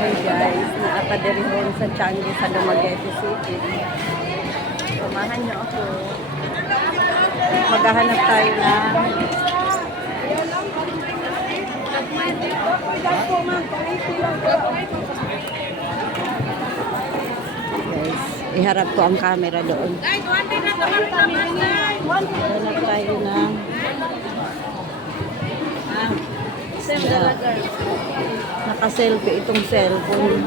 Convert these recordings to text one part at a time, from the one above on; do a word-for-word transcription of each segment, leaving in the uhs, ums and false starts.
Hey guys, naata din ron sa Changi sa Dumaguete City. Samahan niyo ako. Maghahanap tayo ng guys, iharap ko ang camera doon. Hanap tayo ng ah, naka-selfie itong cellphone.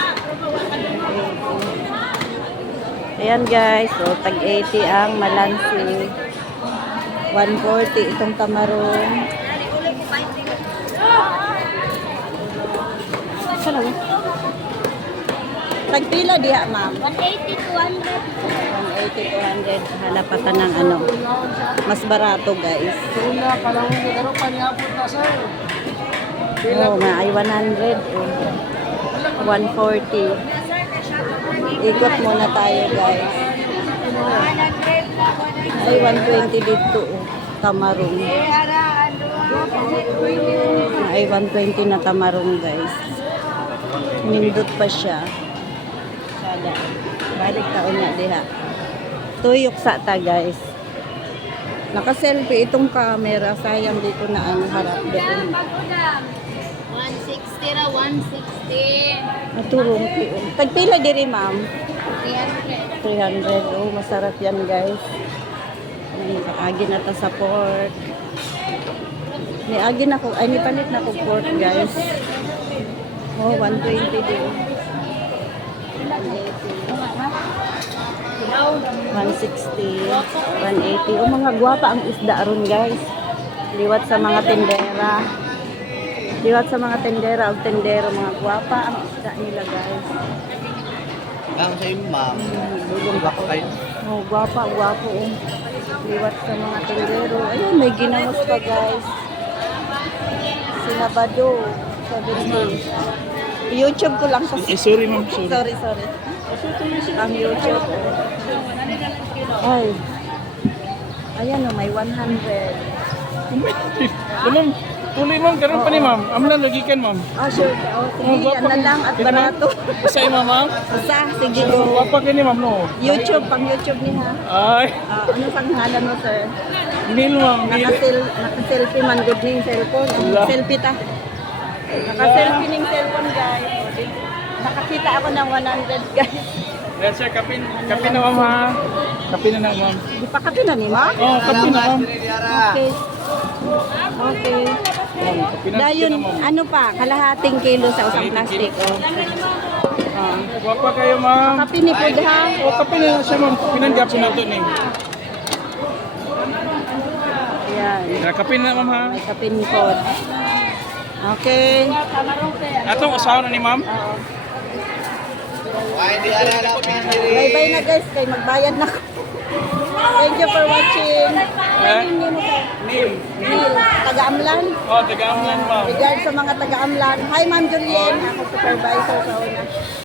Ayan guys, so tag eighty ang Malansi. one forty itong Tamarong. Saan ba? Tag pila diha, ma'am? one eighty to one hundred. one eighty to one hundred. Halapatan ng ano. Mas barato guys. Oh, na ay one hundred. Oh. one forty. Ikot muna tayo guys. Ay one twenty dito. Oh. Tamarong. Ay one twenty na Tamarong guys. Nindot pa siya. Sada. Balik taon na diha. Tuyok sa ta guys. Naka-selfie itong camera. Sayang dito na ang harap doon. one sixty ra, one sixty. Naturong piyo. Tagpila diri ma'am? three hundred. three hundred. Oh, masarap yan guys. Agi na ta sa pork. Ni agi na ko, ay ni palit na ko pork guys. Oh, one twenty din. one eighty. one sixty. one eighty. Oh, mga gwapa ang isda aron guys. Liwat sa mga tindera. Liwat sa mga tindera o tindero, mga gwapa ang isda nila guys. Ang sa iyo, ma'am. Bulong Baka kayo. Oh, gwapa, gwapo. Oh. Liwat sa mga tindero. Ayun, may ginamos pa guys. Sinabado. Sabi mo. YouTube ko lang kasi. Eh, sorry, ma'am. Sorry. Sorry, sorry. Ang YouTube. Ay. Ayan o, may one hundred. Ma'am, tuloy ma'am. Karoon pa ni ma'am. Amlan, lagikan ma'am. Ah, sure. Oh, sige, yan na lang at barato. Sa iyo, ma'am. Basta, sige go. Wapa ka ni ma'am, no? YouTube, pang YouTube ni ha. Ay, Ah, ano pang ngalan mo, sir? nil ma'am. Nil. Naka-sel, naka-selfie man good ning cellphone. Oh, Wala. selfie ta. Naka-selfie ning cellphone, guys. Nakakita ako ng one hundred, guys. Yes, sir. Kapin. Kapin na, ma'am, ha? Kapin na na, ma'am. Di pa kapi na ni ma? Oh, kapin na, ma'am. Okay. Okay. Ma'am, kapin na, Dayon, kapin na, ma'am. ano pa, kalahating kilo sa usang Kalahating plastic. Oh. Ah. Wapa kayo, ma'am. Kapi ni Pud ha. O, kapin na siya, ma'am. Pinanggapin na ito, ni. Ayan. Kapin na, ma'am, ha? May kapin pod. Okay. Atong asawa na ni ma'am. Oo. Bye-bye na guys, kay magbayad na ako. Thank you for watching. Eh? Hindi mo sa Nim. Neil, taga-Amlan. Oh, taga-amlan, ma'am. Regard sa mga taga-Amlan. Hi Ma'am Julien, ako supervisor sa una.